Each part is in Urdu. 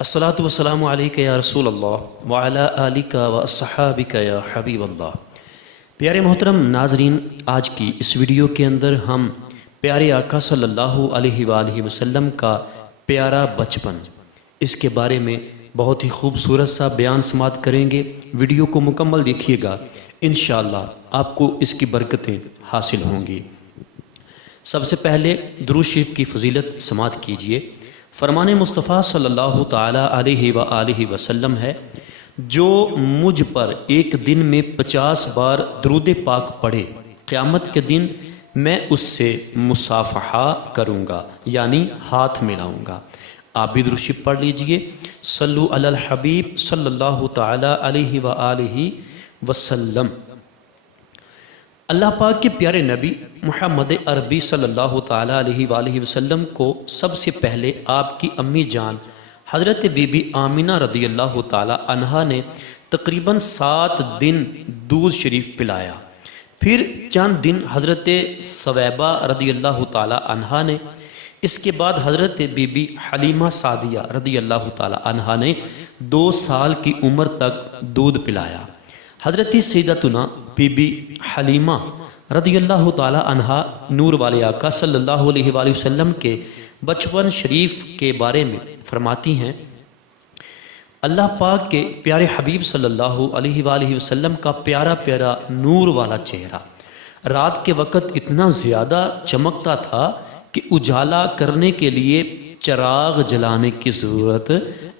الصلاۃ والسلام علیک یا رسول اللہ وعلی آلک و اصحابک یا حبیب اللہ۔ پیارے محترم ناظرین، آج کی اس ویڈیو کے اندر ہم پیارے آقا صلی اللہ علیہ وآلہ وسلم کا پیارا بچپن، اس کے بارے میں بہت ہی خوبصورت سا بیان سماعت کریں گے۔ ویڈیو کو مکمل دیکھیے گا، انشاءاللہ آپ کو اس کی برکتیں حاصل ہوں گی۔ سب سے پہلے درود شریف کی فضیلت سماعت کیجئے۔ فرمان مصطفیٰ صلی اللہ تعالیٰ علیہ وآلہ وسلم ہے، جو مجھ پر ایک دن میں 50 بار درود پاک پڑھے، قیامت کے دن میں اس سے مصافحہ کروں گا، یعنی ہاتھ ملاؤں گا۔ آپ بھی درود شریف پڑھ لیجئے۔ صلو علی الحبیب صلی اللہ تعالیٰ علیہ وآلہ وسلم۔ اللہ پاک کے پیارے نبی محمد عربی صلی اللہ تعالیٰ علیہ وآلہ وسلم کو سب سے پہلے آپ کی امی جان حضرت بی بی آمینہ رضی اللہ تعالیٰ عنہا نے تقریباً 7 دن دودھ شریف پلایا۔ پھر چند دن حضرت ثویبہ رضی اللہ تعالیٰ عنہا نے، اس کے بعد حضرت بی بی حلیمہ سعدیہ رضی اللہ تعالیٰ عنہا نے 2 سال کی عمر تک دودھ پلایا۔ حضرت سیدتنا بی بی حلیمہ رضی اللہ تعالیٰ عنہا نور والے آقا صلی اللہ علیہ وآلہ وسلم کے بچپن شریف کے بارے میں فرماتی ہیں، اللہ پاک کے پیارے حبیب صلی اللہ علیہ وآلہ وسلم کا پیارا پیارا نور والا چہرہ رات کے وقت اتنا زیادہ چمکتا تھا کہ اجالا کرنے کے لیے چراغ جلانے کی ضرورت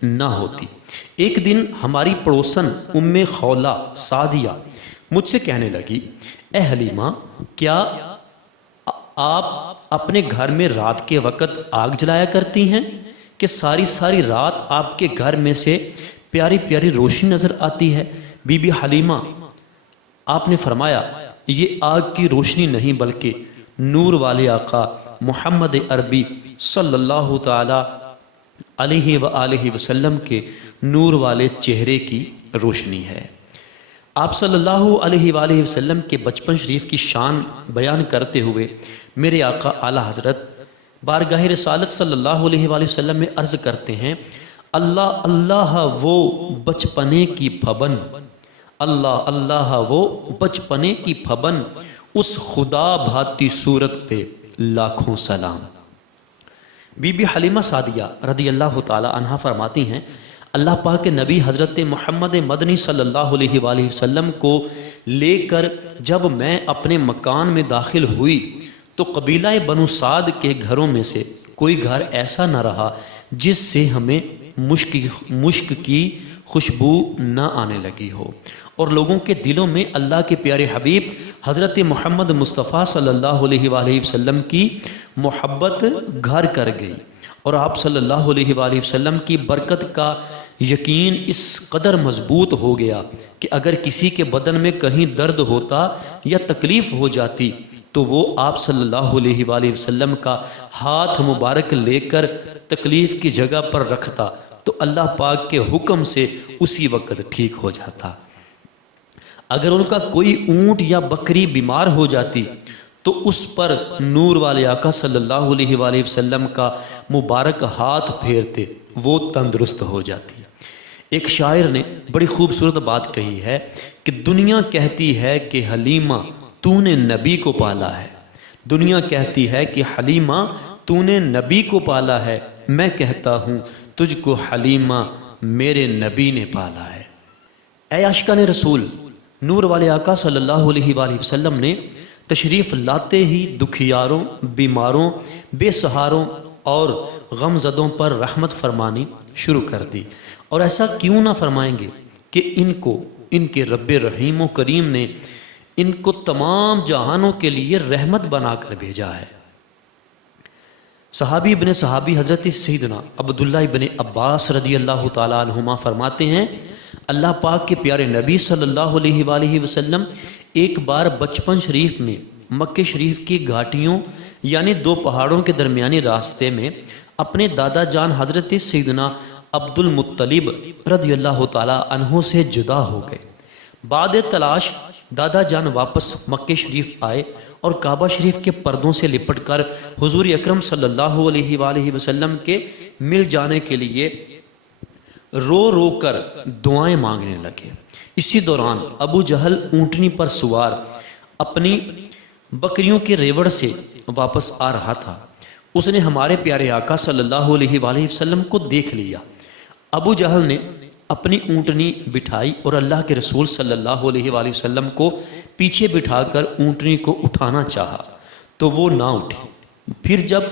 نہ ہوتی۔ ایک دن ہماری پڑوسن ام خولہ سعدیہ مجھ سے کہنے لگی، اے حلیمہ، کیا آپ اپنے گھر میں رات کے وقت آگ جلایا کرتی ہیں کہ ساری رات آپ کے گھر میں سے پیاری پیاری روشنی نظر آتی ہے؟ بی بی حلیمہ، آپ نے فرمایا، یہ آگ کی روشنی نہیں بلکہ نور والے آقا محمد عربی صلی اللہ تعالی علیہ وآلہ وسلم کے نور والے چہرے کی روشنی ہے۔ آپ صلی اللہ علیہ وآلہ وسلم کے بچپن شریف کی شان بیان کرتے ہوئے میرے آقا اعلیٰ حضرت بارگاہ رسالت صلی اللہ علیہ وآلہ وسلم میں عرض کرتے ہیں، اللہ اللہ وہ بچپنے کی پھبن، اللہ اللہ وہ بچپنے کی پھبن، اس خدا بھاتی صورت پہ لاکھوں سلام۔ بی بی حلیمہ سعدیہ رضی اللہ تعالی عنہا فرماتی ہیں، اللہ پاک کے نبی حضرت محمد مدنی صلی اللہ علیہ وآلہ وسلم کو لے کر جب میں اپنے مکان میں داخل ہوئی تو قبیلہ بنو سعد کے گھروں میں سے کوئی گھر ایسا نہ رہا جس سے ہمیں مشک کی خوشبو نہ آنے لگی ہو، اور لوگوں کے دلوں میں اللہ کے پیارے حبیب حضرت محمد مصطفیٰ صلی اللہ علیہ وآلہ وسلم کی محبت گھر کر گئی، اور آپ صلی اللہ علیہ وآلہ وسلم کی برکت کا یقین اس قدر مضبوط ہو گیا کہ اگر کسی کے بدن میں کہیں درد ہوتا یا تکلیف ہو جاتی تو وہ آپ صلی اللہ علیہ وآلہ وسلم کا ہاتھ مبارک لے کر تکلیف کی جگہ پر رکھتا تو اللہ پاک کے حکم سے اسی وقت ٹھیک ہو جاتا۔ اگر ان کا کوئی اونٹ یا بکری بیمار ہو جاتی تو اس پر نور والے آقا صلی اللہ علیہ وآلہ وسلم کا مبارک ہاتھ پھیرتے وہ تندرست ہو جاتی۔ ایک شاعر نے بڑی خوبصورت بات کہی ہے کہ دنیا کہتی ہے کہ حلیمہ تو نے نبی کو پالا ہے، دنیا کہتی ہے کہ حلیمہ تو نے نبی کو پالا ہے، میں کہتا ہوں تجھ کو حلیمہ میرے نبی نے پالا ہے۔ اے عاشقان رسول، نور والے آقا صلی اللہ علیہ وآلہ وسلم نے تشریف لاتے ہی دکھیاروں، بیماروں، بے سہاروں اور غم زدوں پر رحمت فرمانی شروع کر دی، اور ایسا کیوں نہ فرمائیں گے کہ ان کے رب رحیم و کریم نے ان کو تمام جہانوں کے لیے رحمت بنا کر بھیجا ہے۔ صحابی ابن صحابی حضرت سیدنا عبداللہ ابن عباس رضی اللہ تعالیٰ عنہما فرماتے ہیں، اللہ پاک کے پیارے نبی صلی اللہ علیہ وآلہ وسلم ایک بار بچپن شریف میں مکہ شریف کی گھاٹیوں یعنی 2 پہاڑوں کے درمیانی راستے میں اپنے دادا جان حضرت سیدنا عبد المطلب رضی اللہ تعالیٰ عنہ سے جدا ہو گئے۔ بعد تلاش دادا جان واپس مکہ شریف آئے اور کعبہ شریف کے پردوں سے لپٹ کر حضور اکرم صلی اللہ علیہ وآلہ وسلم کے مل جانے کے لیے رو رو کر دعائیں مانگنے لگے۔ اسی دوران ابو جہل اونٹنی پر سوار اپنی بکریوں کے ریوڑ سے واپس آ رہا تھا۔ اس نے ہمارے پیارے آقا صلی اللہ علیہ وآلہ وسلم کو دیکھ لیا۔ ابو جہل نے اپنی اونٹنی بٹھائی اور اللہ کے رسول صلی اللہ علیہ وآلہ وسلم کو پیچھے بٹھا کر اونٹنی کو اٹھانا چاہا تو وہ نہ اٹھی۔ پھر جب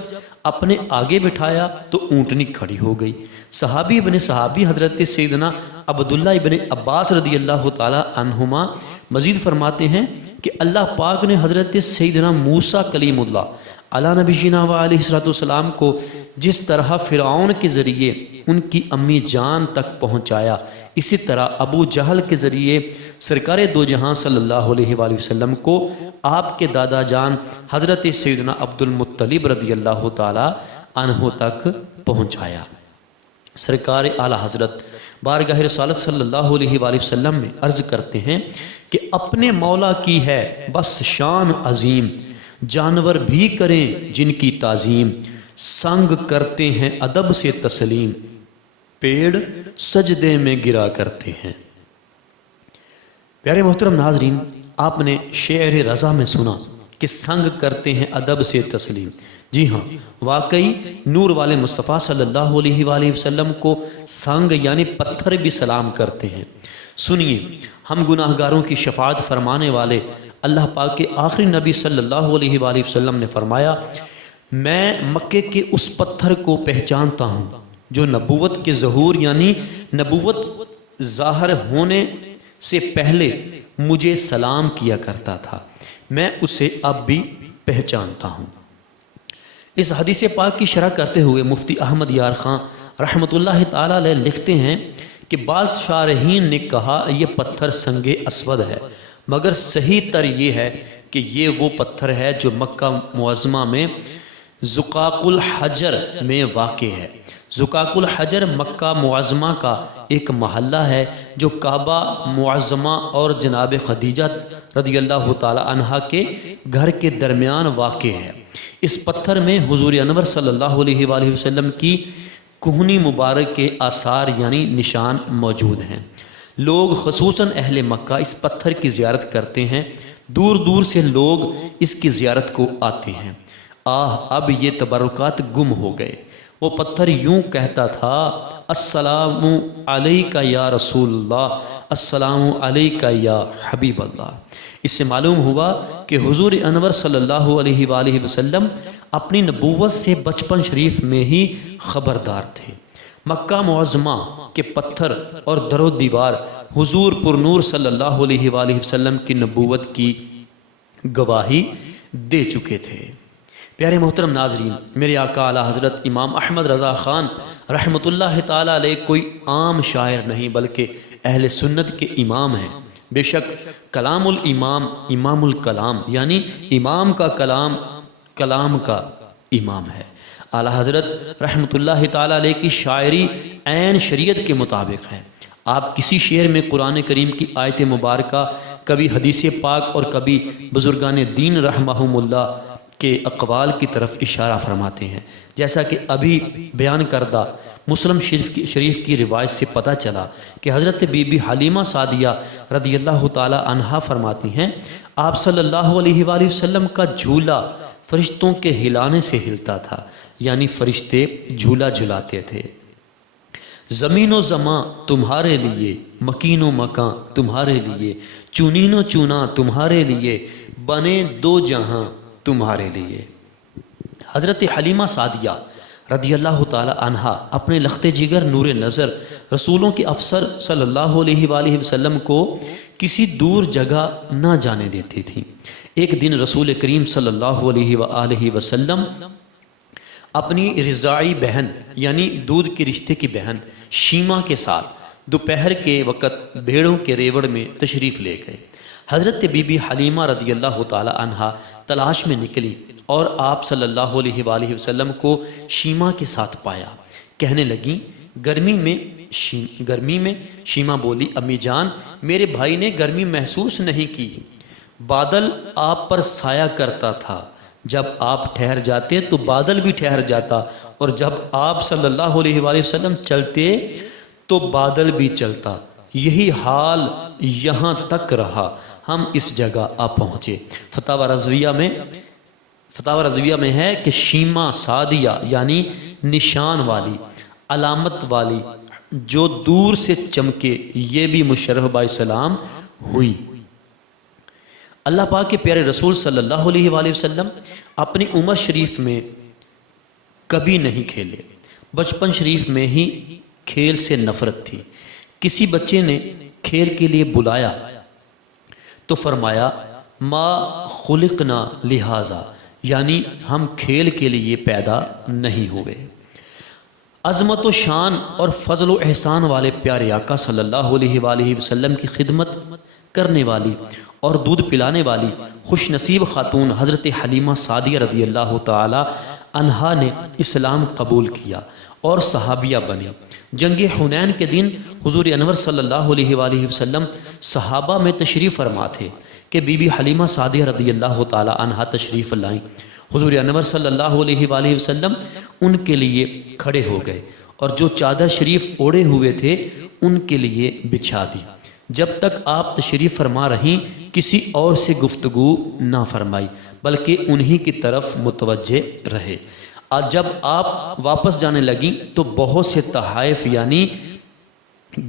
اپنے آگے بٹھایا تو اونٹنی کھڑی ہو گئی۔ صحابی ابن صحابی حضرت سیدنا عبداللہ ابن عباس رضی اللہ تعالی عنہما مزید فرماتے ہیں کہ اللہ پاک نے حضرت سیدنا موسیٰ کلیم اللہ علی نبینا و علیہ الصلوۃ والسلام کو جس طرح فرعون کے ذریعے ان کی امی جان تک پہنچایا، اسی طرح ابو جہل کے ذریعے سرکار دو جہاں صلی اللہ علیہ وآلہ وسلم کو آپ کے دادا جان حضرت سیدنا عبد المطلب رضی اللہ تعالی عنہ تک پہنچایا۔ سرکار اعلی حضرت بارگاہ رسالت صلی اللہ علیہ وآلہ وسلم میں عرض کرتے ہیں کہ اپنے مولا کی ہے بس شان عظیم، جانور بھی کریں جن کی تعظیم، سنگ کرتے ہیں ادب سے تسلیم، پیڑ سجدے میں گرا کرتے ہیں۔ پیارے محترم ناظرین، آپ نے شعر رضا میں سنا کہ سنگ کرتے ہیں ادب سے تسلیم۔ جی ہاں، واقعی نور والے مصطفیٰ صلی اللہ علیہ وآلہ وسلم کو سنگ یعنی پتھر بھی سلام کرتے ہیں۔ سنیے، ہم گناہ گاروں کی شفاعت فرمانے والے اللہ پاک کے آخری نبی صلی اللہ علیہ وآلہ وسلم نے فرمایا، میں مکے کے اس پتھر کو پہچانتا ہوں جو نبوت کے ظہور یعنی نبوت ظاہر ہونے سے پہلے مجھے سلام کیا کرتا تھا، میں اسے اب بھی پہچانتا ہوں۔ اس حدیث پاک کی شرح کرتے ہوئے مفتی احمد یار خان رحمۃ اللہ تعالی علیہ لکھتے ہیں کہ بعض شارحین نے کہا یہ پتھر سنگ اسود ہے، مگر صحیح تر یہ ہے کہ یہ وہ پتھر ہے جو مکہ معظمہ میں زقاق الحجر میں واقع ہے۔ زقاق الحجر مکہ معظمہ کا ایک محلہ ہے جو کعبہ معظمہ اور جناب خدیجہ رضی اللہ تعالی عنہا کے گھر کے درمیان واقع ہے۔ اس پتھر میں حضور انور صلی اللہ علیہ وآلہ وسلم کی کہنی مبارک کے آثار یعنی نشان موجود ہیں۔ لوگ خصوصاً اہل مکہ اس پتھر کی زیارت کرتے ہیں، دور دور سے لوگ اس کی زیارت کو آتے ہیں۔ اب یہ تبرکات گم ہو گئے۔ وہ پتھر یوں کہتا تھا، السلام علیکہ یا رسول اللہ، السلام علیکہ یا حبیب اللہ۔ اس سے معلوم ہوا کہ حضور انور صلی اللہ علیہ وآلہ وسلم اپنی نبوت سے بچپن شریف میں ہی خبردار تھے۔ مکہ معظمہ کے پتھر اور در و دیوار حضور پر نور صلی اللہ علیہ وآلہ وسلم کی نبوت کی گواہی دے چکے تھے۔ پیارے محترم ناظرین، میرے آقا اعلیٰ حضرت امام احمد رضا خان رحمۃ اللہ تعالی علیہ کوئی عام شاعر نہیں بلکہ اہل سنت کے امام ہیں۔ بے شک کلام الامام امام الکلام یعنی امام کا کلام کلام کا امام ہے۔ اعلیٰ حضرت رحمۃ اللہ تعالی علیہ کی شاعری عین شریعت کے مطابق ہے۔ آپ کسی شعر میں قرآن کریم کی آیت مبارکہ، کبھی حدیث پاک اور کبھی بزرگان دین رحمہم اللہ کے اقوال کی طرف اشارہ فرماتے ہیں، جیسا کہ ابھی بیان کردہ مسلم شریف کی روایت سے پتہ چلا کہ حضرت بی بی حلیمہ سعدیہ رضی اللہ تعالی عنہا فرماتی ہیں، آپ صلی اللہ علیہ وآلہ وسلم کا جھولا فرشتوں کے ہلانے سے ہلتا تھا، یعنی فرشتے جھولا جھلاتے تھے۔ زمین و زماں تمہارے لیے، مکین و مکاں تمہارے لیے، چونین و چونا تمہارے لیے، بنے دو جہاں تمہارے لیے۔ حضرت حلیمہ سعدیہ رضی اللہ تعالی عنہا اپنے لخت جگر نور نظر رسولوں کے افسر صلی اللہ علیہ وآلہ وسلم کو کسی دور جگہ نہ جانے دیتی تھی۔ ایک دن رسول کریم صلی اللہ علیہ وآلہ وسلم اپنی رضاعی بہن یعنی دودھ کے رشتے کی بہن شیمہ کے ساتھ دوپہر کے وقت بھیڑوں کے ریوڑ میں تشریف لے گئے۔ حضرت بی بی حلیمہ رضی اللہ تعالی عنہا تلاش میں نکلی اور آپ صلی اللہ علیہ وآلہ وسلم کو شیمہ کے ساتھ پایا۔ کہنے لگیں، گرمی میں شیمہ بولی، امی جان میرے بھائی نے گرمی محسوس نہیں کی، بادل آپ پر سایہ کرتا تھا، جب آپ ٹھہر جاتے تو بادل بھی ٹھہر جاتا، اور جب آپ صلی اللہ علیہ وآلہ وسلم چلتے تو بادل بھی چلتا، یہی حال یہاں تک رہا، ہم اس جگہ آ پہنچے۔ فتاوی رضویہ میں ہے کہ شیمہ سعدیہ یعنی نشان والی، علامت والی، جو دور سے چمکے، یہ بھی مشرف علیہ السلام ہوئی۔ اللہ پاک کے پیارے رسول صلی اللہ علیہ وآلہ وسلم اپنی عمر شریف میں کبھی نہیں کھیلے، بچپن شریف میں ہی کھیل سے نفرت تھی۔ کسی بچے نے کھیل کے لیے بلایا تو فرمایا ما خلقنا لہذا، یعنی ہم کھیل کے لیے پیدا نہیں ہوئے۔ عظمت و شان اور فضل و احسان والے پیارے آقا صلی اللہ علیہ وآلہ وسلم کی خدمت کرنے والی اور دودھ پلانے والی خوش نصیب خاتون حضرت حلیمہ سعدیہ رضی اللہ تعالی عنہا نے اسلام قبول کیا اور صحابیہ بنی۔ جنگ حنین کے دن حضور انور صلی اللہ علیہ وآلہ وسلم صحابہ میں تشریف فرما تھے کہ بی بی حلیمہ سعدیہ رضی اللہ تعالی عنہا تشریف لائیں۔ حضور انور صلی اللہ علیہ وآلہ وسلم ان کے لیے کھڑے ہو گئے اور جو چادر شریف اوڑے ہوئے تھے ان کے لیے بچھا دی۔ جب تک آپ تشریف فرما رہیں کسی اور سے گفتگو نہ فرمائی بلکہ انہی کی طرف متوجہ رہے۔ جب آپ واپس جانے لگیں تو بہت سے تحائف یعنی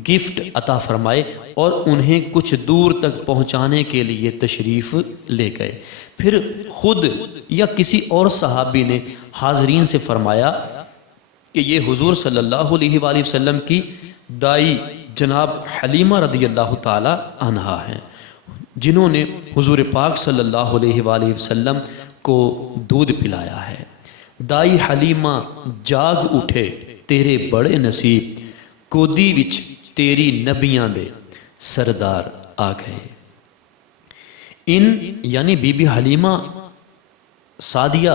گفٹ عطا فرمائے اور انہیں کچھ دور تک پہنچانے کے لیے تشریف لے گئے۔ پھر خود یا کسی اور صحابی نے حاضرین سے فرمایا کہ یہ حضور صلی اللہ علیہ وآلہ وسلم کی دائی جناب حلیمہ رضی اللہ تعالی عنہا ہیں، جنہوں نے حضور پاک صلی اللہ علیہ وآلہ وسلم کو دودھ پلایا ہے۔ دائی حلیمہ جاگ اٹھے تیرے بڑے نصیب، گودی وچ تیری نبیاں دے سردار آ گئے۔ ان یعنی بی بی حلیمہ سعدیہ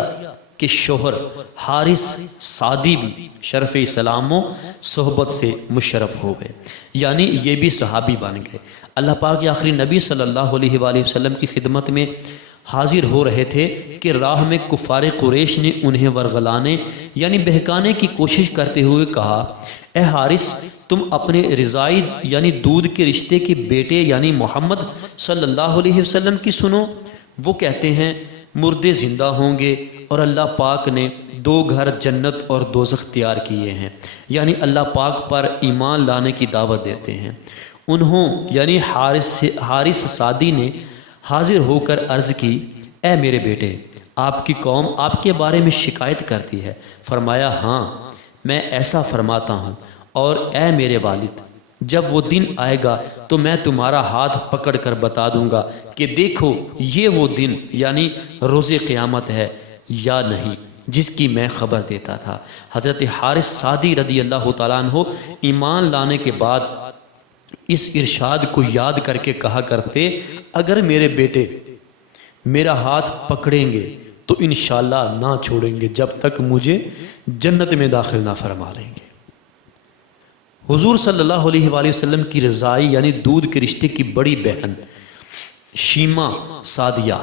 کے شوہر حارث سعدی بھی شرف اسلام و صحبت سے مشرف ہو گئے، یعنی یہ بھی صحابی بن گئے۔ اللہ پاک کے آخری نبی صلی اللہ علیہ وآلہ وسلم کی خدمت میں حاضر ہو رہے تھے کہ راہ میں کفار قریش نے انہیں ورغلانے یعنی بہکانے کی کوشش کرتے ہوئے کہا، اے حارث تم اپنے رضائی یعنی دودھ کے رشتے کے بیٹے یعنی محمد صلی اللہ علیہ وسلم کی سنو۔ وہ کہتے ہیں مردے زندہ ہوں گے اور اللہ پاک نے دو گھر جنت اور دوزخ تیار کیے ہیں، یعنی اللہ پاک پر ایمان لانے کی دعوت دیتے ہیں۔ انہوں یعنی حارث سعدی نے حاضر ہو کر عرض کی، اے میرے بیٹے آپ کی قوم آپ کے بارے میں شکایت کرتی ہے۔ فرمایا ہاں میں ایسا فرماتا ہوں، اور اے میرے والد جب وہ دن آئے گا تو میں تمہارا ہاتھ پکڑ کر بتا دوں گا کہ دیکھو یہ وہ دن یعنی روز قیامت ہے یا نہیں جس کی میں خبر دیتا تھا۔ حضرت حارث سعدی رضی اللہ تعالیٰ عنہ ایمان لانے کے بعد اس ارشاد کو یاد کر کے کہا کرتے، اگر میرے بیٹے میرا ہاتھ پکڑیں گے تو انشاءاللہ نہ چھوڑیں گے جب تک مجھے جنت میں داخل نہ فرما لیں گے۔ حضور صلی اللہ علیہ وآلہ وسلم کی رضائی یعنی دودھ کے رشتے کی بڑی بہن شیمہ سعدیہ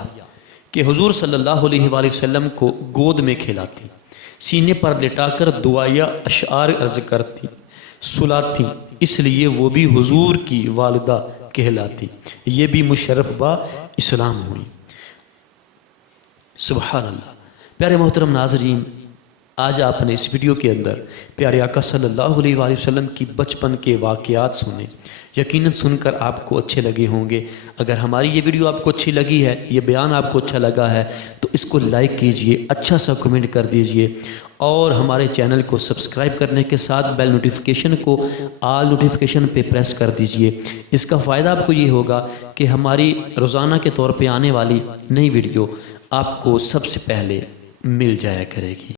کہ حضور صلی اللہ علیہ وآلہ وسلم کو گود میں کھلاتی، سینے پر لٹا کر دعائیہ اشعار عرض کرتی، سلاتی، اس لیے وہ بھی حضور کی والدہ کہلاتی، یہ بھی مشرف با اسلام ہوئی۔ سبحان اللہ۔ پیارے محترم ناظرین، آج آپ نے اس ویڈیو کے اندر پیارے آقا صلی اللہ علیہ وآلہ وسلم کی بچپن کے واقعات سنے، یقیناً سن کر آپ کو اچھے لگے ہوں گے۔ اگر ہماری یہ ویڈیو آپ کو اچھی لگی ہے، یہ بیان آپ کو اچھا لگا ہے تو اس کو لائک کیجئے، اچھا سا کمنٹ کر دیجئے، اور ہمارے چینل کو سبسکرائب کرنے کے ساتھ بیل نوٹیفیکیشن کو آل نوٹیفیکیشن پہ پریس کر دیجئے۔ اس کا فائدہ آپ کو یہ ہوگا کہ ہماری روزانہ کے طور پہ آنے والی نئی ویڈیو آپ کو سب سے پہلے مل جایا کرے گی۔